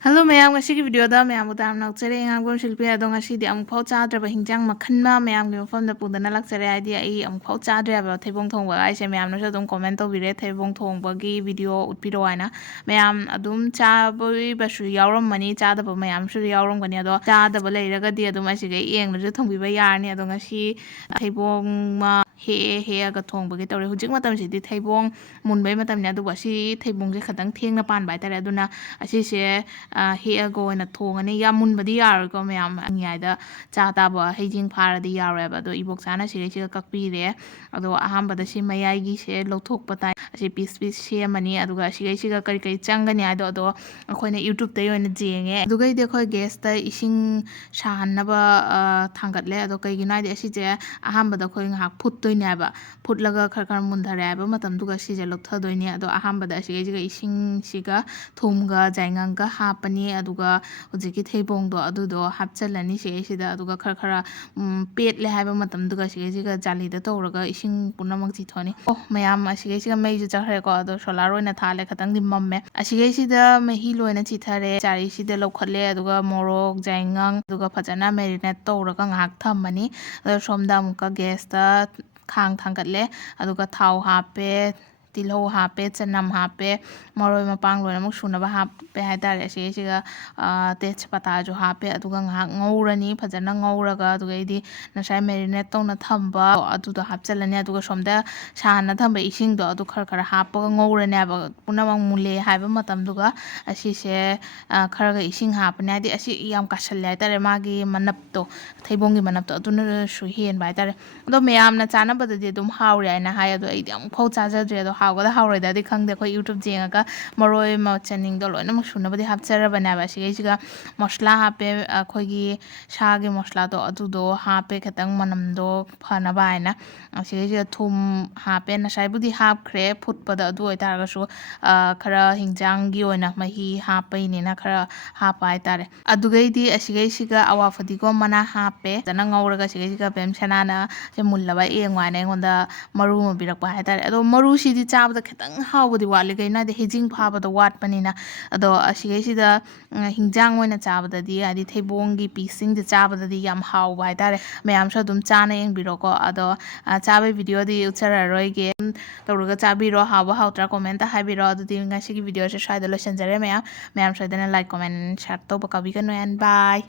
Hello mayam ngasi video da mayam utam nakchere ngam shilpi adong ngasi di amphau chadra ba hingjang makhan ma mayam gi mafam da pudana lakchere idea ai amphau chadra ba thebong thong ba ai se mayam no adum comment to bire thebong thong ba gi video utpiro aina mayam adum cha boi ba shu yawram mani cha da ba mayam shu yawram gani ado cha da ba leiraga di adum asi ga yeng no thong bi ba yarni ado ngasi thebong ma he ga thong ba gi tore hujik matam si di thebong mun bai matam ne adu ba si thebong je khatang theng na pan bai tare aduna asi se heago ꯑꯣꯏꯅ ꯊꯣꯡꯉꯅꯤ ꯌꯥꯝ ꯃꯨꯟꯕꯗꯤ ꯌꯥꯔꯣꯏꯀꯣ ꯃꯌꯥꯝ ꯉꯥꯏꯗ ꯆꯥ ꯇꯥꯕ ꯍꯩꯖꯤꯡ ꯐꯥꯔꯗꯤ ꯌꯥꯔꯣꯏꯕ ꯑꯗꯣ ꯏꯕꯣꯛꯆꯥꯅ ꯁꯤꯒꯩꯁꯤꯒ ꯀꯛꯄꯤꯔꯦ ꯑꯗꯣ ꯑꯍꯥꯟꯕꯗ ꯁꯤ ꯃꯌꯥꯏꯒꯤꯁꯦ ꯂꯧꯊꯣꯛꯄ ꯇꯥꯏ ꯑꯁꯤ ꯄꯤꯁ ꯁꯦꯝꯃꯅꯤ ꯑꯗꯨꯒ ꯁꯤꯒꯩꯁꯤꯒ ꯀꯔꯤ ꯀꯔꯤ ꯆꯪꯒꯅꯤ ꯍꯥꯏꯗꯣ ꯑꯗꯣ ꯑꯩꯈꯣꯏꯅ ꯌꯨꯇ꯭ꯌꯨꯕꯇꯩ ꯑꯣꯏꯅ ꯌꯦꯡꯉꯦ ꯑꯗꯨꯒꯩꯗꯤ ꯑꯩꯈꯣꯏ ꯒꯦꯁꯇ ꯏꯁꯤꯡ ꯁꯥꯍꯟꯅꯕ ꯊꯥꯡꯒꯠꯂꯦ ꯑꯗꯣ ꯀꯩꯒꯤꯅꯣ ꯍꯥꯏꯗꯤ ꯑꯁꯤꯁꯦ ꯑꯍꯥꯟꯕꯗ ꯑꯩꯈꯣꯏ ꯉꯥꯏꯍꯥꯛ ꯐꯨꯠꯇꯣꯏꯅꯦꯕ ꯐꯨꯠꯂꯒ ꯈꯔ ꯈꯔ ꯃꯨꯟꯊꯔꯦ ꯍꯥꯏꯕ ꯃꯇꯝꯗꯨꯒ ꯁꯤꯁꯦ ꯂꯧꯊꯗꯣꯏꯅꯦ ꯑꯗꯣ ꯑꯍꯥꯟꯕꯗ ꯑꯁꯤꯒꯩꯁꯤꯒ ꯏꯁꯤꯡꯁꯤꯒ ꯊꯨꯝꯒ ꯌꯥꯏꯉꯪꯒ ꯍꯥꯞꯄꯅꯤ ꯑꯗꯨꯒ ꯍꯧꯖꯤꯛꯀꯤ ꯊꯩꯕꯣꯡꯗꯣ ꯑꯗꯨꯗꯣ ꯍꯥꯞꯆꯜꯂꯅꯤ ꯁꯤꯒꯩꯁꯤꯗ ꯑꯗꯨꯒ ꯈꯔ ꯈꯔ ꯄꯦꯠꯂꯦ ꯍꯥꯏꯕ ꯃꯇꯝꯗꯨꯒ ꯁꯤꯒꯩꯁꯤꯒ ꯖꯥꯂꯤꯗ ꯇꯧꯔꯒ ꯏꯁꯤꯡ ꯄꯨꯝꯅꯃꯛ ꯆꯤꯊꯣꯛꯑꯅꯤ ꯃꯌꯥꯝ ꯑꯁꯤꯒꯩꯁꯤꯒ ꯃꯩꯁꯨ ꯆꯠꯈ꯭ꯔꯦꯀꯣ ꯑꯗꯣ ꯁꯣꯂꯥꯔ ꯑꯣꯏꯅ ꯊꯥꯜꯂꯦ ꯈꯇꯪꯗꯤ ꯃꯝꯃꯦ ꯑꯁꯤꯒꯩꯁꯤꯗ ꯃꯍꯤ ꯂꯣꯏꯅ ꯆꯤꯊꯔꯦ ꯆꯥꯔꯤꯁꯤꯗ ꯂꯧꯈꯠꯂꯦ ꯑꯗꯨꯒ ꯃꯣꯔꯣꯛ ꯌꯥꯏꯉꯪ ꯑꯗꯨꯒ ꯐꯖꯅ ꯃꯦꯔꯤꯅꯦꯠ ꯇꯧꯔꯒ ꯉꯥꯏꯍꯥꯛ ꯊꯝꯃꯅꯤ ꯑꯗꯣ ꯁꯣꯝꯗ ꯑꯃꯨꯛꯀ ꯒꯦꯁꯇ ꯈꯥꯡ ꯊꯥꯡꯒꯠꯂꯦ ꯑꯗꯨꯒ ꯊꯥꯎ ꯍꯥꯞꯄꯦ ꯇꯤꯜꯍꯧ ꯍꯥꯞꯄꯦ ꯆꯅꯝ ꯍꯥꯞꯄꯦ ꯃꯔꯣꯏ ꯃꯄꯥꯡ ꯂꯣꯏꯅꯃꯛ ꯁꯨꯅꯕ ꯍꯥꯞꯄꯦ ꯍꯥꯏꯇꯥꯔꯦ ꯑꯁꯤꯒꯩꯁꯤꯒ ꯇꯦꯖꯄꯇꯥꯁꯨ ꯍꯥꯞꯄꯦ ꯑꯗꯨꯒ ꯉꯥꯏꯍꯥꯛ ꯉꯧꯔꯅꯤ ꯐꯖꯅ ꯉꯧꯔꯒ ꯑꯗꯨꯒꯩꯗꯤ ꯉꯁꯥꯏ ꯃꯦꯔꯤꯅꯦꯠ ꯇꯧꯅ ꯊꯝꯕ ꯑꯗꯨꯗꯣ ꯍꯥꯞꯆꯜꯂꯅꯤ ꯑꯗꯨꯒ ꯁꯣꯝꯗ ꯁꯥꯍꯟꯅ ꯊꯝꯕ ꯏꯁꯤꯡꯗꯣ ꯑꯗꯨ ꯈꯔ ꯈꯔ ꯍꯥꯞꯄꯒ ꯉꯧꯔꯅꯦꯕ ꯄꯨꯝꯅꯃꯛ ꯃꯨꯜꯂꯦ ꯍꯥꯏꯕ ꯃꯇꯝꯗꯨꯒ ꯑꯁꯤꯁꯦ ꯈꯔꯒ ꯏꯁꯤꯡ ꯍꯥꯞꯄꯅꯤ ꯍꯥꯏꯗꯤ ꯑꯁꯤ ꯌꯥꯝ ꯀꯥꯁꯜꯂꯦ ꯍꯥꯏꯇꯥꯔꯦ ꯃꯥꯒꯤ ꯃꯅꯞꯇꯣ ꯊꯩꯕꯣꯡꯒꯤ ꯃꯅꯞꯇꯣ ꯑꯗꯨꯅꯁꯨ ꯍꯦꯟꯕ ꯍꯥꯏꯇꯥꯔꯦ ꯑꯗꯣ ꯃꯌꯥꯝꯅ ꯆꯥꯅꯕꯗꯗꯤ ꯑꯗꯨꯝ ꯍꯥꯎꯔꯦ ꯍꯥꯏꯅ ꯍꯥꯏ ꯑꯗꯣ ꯑꯩꯗꯤ ꯑꯃꯨꯛꯐꯥꯎ ꯆꯥꯖꯗ꯭ꯔꯤ ꯑꯗꯣ ꯍꯥꯎꯒꯗ ꯍꯥꯎꯔꯣꯏꯗꯗꯤ ꯈꯪꯗꯦ ꯑꯩꯈꯣꯏ ꯌꯨꯇ꯭ꯌꯨꯕ ꯌꯦꯡꯉꯒ ꯃꯔꯣꯏ ꯃꯆꯟꯁꯤꯡꯗꯣ ꯂꯣꯏꯅꯃꯛ ꯁꯨꯅꯕꯗꯤ ꯍꯥꯞꯆꯔꯕꯅꯦꯕ ꯁꯤꯒꯩꯁꯤꯒ ꯃꯁꯂꯥ ꯍꯥꯞꯄꯦ ꯑꯩꯈꯣꯏꯒꯤ ꯁꯥꯒꯤ ꯃꯁꯂꯥꯗꯣ ꯑꯗꯨꯗꯣ ꯍꯥꯞꯄꯦ ꯈꯤꯇꯪ ꯃꯅꯝꯗꯣ ꯐꯅꯕ ꯍꯥꯏꯅ ꯁꯤꯒꯩꯁꯤꯒ ꯊꯨꯝ ꯍꯥꯞꯄꯦ ꯉꯁꯥꯏꯕꯨꯗꯤ ꯍꯥꯞꯈ꯭ꯔꯦ ꯐꯨꯠꯄꯗ ꯑꯗꯨ ꯑꯣꯏꯇꯥꯔꯒꯁꯨ ꯈꯔ ꯍꯤꯟꯖꯥꯡꯒꯤ ꯑꯣꯏꯅ ꯃꯍꯤ ꯍꯥꯞꯄꯩꯅꯤꯅ ꯈꯔ ꯍꯥꯞꯄ ꯍꯥꯏꯇꯥꯔꯦ ꯑꯗꯨꯒꯩꯗꯤ ꯑꯁꯤꯒꯩꯁꯤꯒ ꯑꯋꯥ ꯐꯗꯤꯒꯣꯝ ꯃꯅꯥ ꯍꯥꯞꯄꯦ ꯐꯖꯅ ꯉꯧꯔꯒ ꯁꯤꯒꯩꯁꯤꯒ ꯕꯦꯝ ꯁꯅꯥꯅ ꯁꯤ ꯃꯨꯜꯂꯕ ꯌꯦꯡꯉꯨ ꯍꯥꯏꯅ ꯑꯩꯉꯣꯟꯗ ꯃꯔꯨ ꯑꯃ ꯄꯤꯔꯛꯄ ꯍꯥꯏꯇꯥꯔꯦ ꯑꯗꯣ ꯃꯔꯨꯁꯤꯗꯤ ꯆꯥꯕꯗ ꯈꯤꯇꯪ ꯍꯥꯎꯕꯗꯤ ꯋꯥꯠꯂꯤ ꯀꯩꯅꯣ ꯍꯥꯏꯗꯤ ꯍꯩꯖꯤꯡ ꯐꯥꯕꯗ ꯋꯥꯠꯄꯅꯤꯅ ꯑꯗꯣ ꯑꯁꯤꯒꯩꯁꯤꯗ ꯍꯤꯟꯖꯥꯡ ꯑꯣꯏꯅ ꯆꯥꯕꯗꯗꯤ ꯍꯥꯏꯗꯤ ꯊꯩꯕꯣꯡꯒꯤ ꯄꯤꯁꯁꯤꯡꯁꯦ ꯆꯥꯕꯗꯗꯤ ꯌꯥꯝ ꯍꯥꯎꯕ ꯍꯥꯏꯇꯥꯔꯦ ꯃꯌꯥꯝꯁꯨ ꯑꯗꯨꯝ ꯆꯥꯅ ꯌꯦꯡꯕꯤꯔꯣꯀꯣ ꯑꯗꯣ ꯆꯥꯕꯩ ꯚꯤꯗꯤꯑꯣꯗꯤ ꯎꯠꯆꯔꯔꯣꯏꯒꯦ ꯇꯧꯔꯒ ꯆꯥꯕꯤꯔꯣ ꯍꯥꯎꯕ ꯍꯥꯎꯇ꯭ꯔꯥ ꯀꯣꯃꯦꯟꯇ ꯍꯥꯏꯕꯤꯔꯣ ꯑꯗꯨꯗꯤ ꯉꯁꯤꯒꯤ ꯚꯤꯗꯤꯑꯣꯁꯦ ꯁ꯭ꯋꯥꯏꯗ ꯂꯣꯏꯁꯤꯟꯖꯔꯦ ꯃꯌꯥꯝ ꯁꯣꯏꯗꯅ ꯂꯥꯏꯛ ꯀꯣꯃꯦꯟ ꯁꯦꯌꯔ ꯇꯧꯕ ꯀꯥꯎꯕꯤꯒꯅꯨ ꯑꯦꯟ ꯕꯥꯏ